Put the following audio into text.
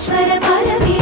परमेश्वर परमे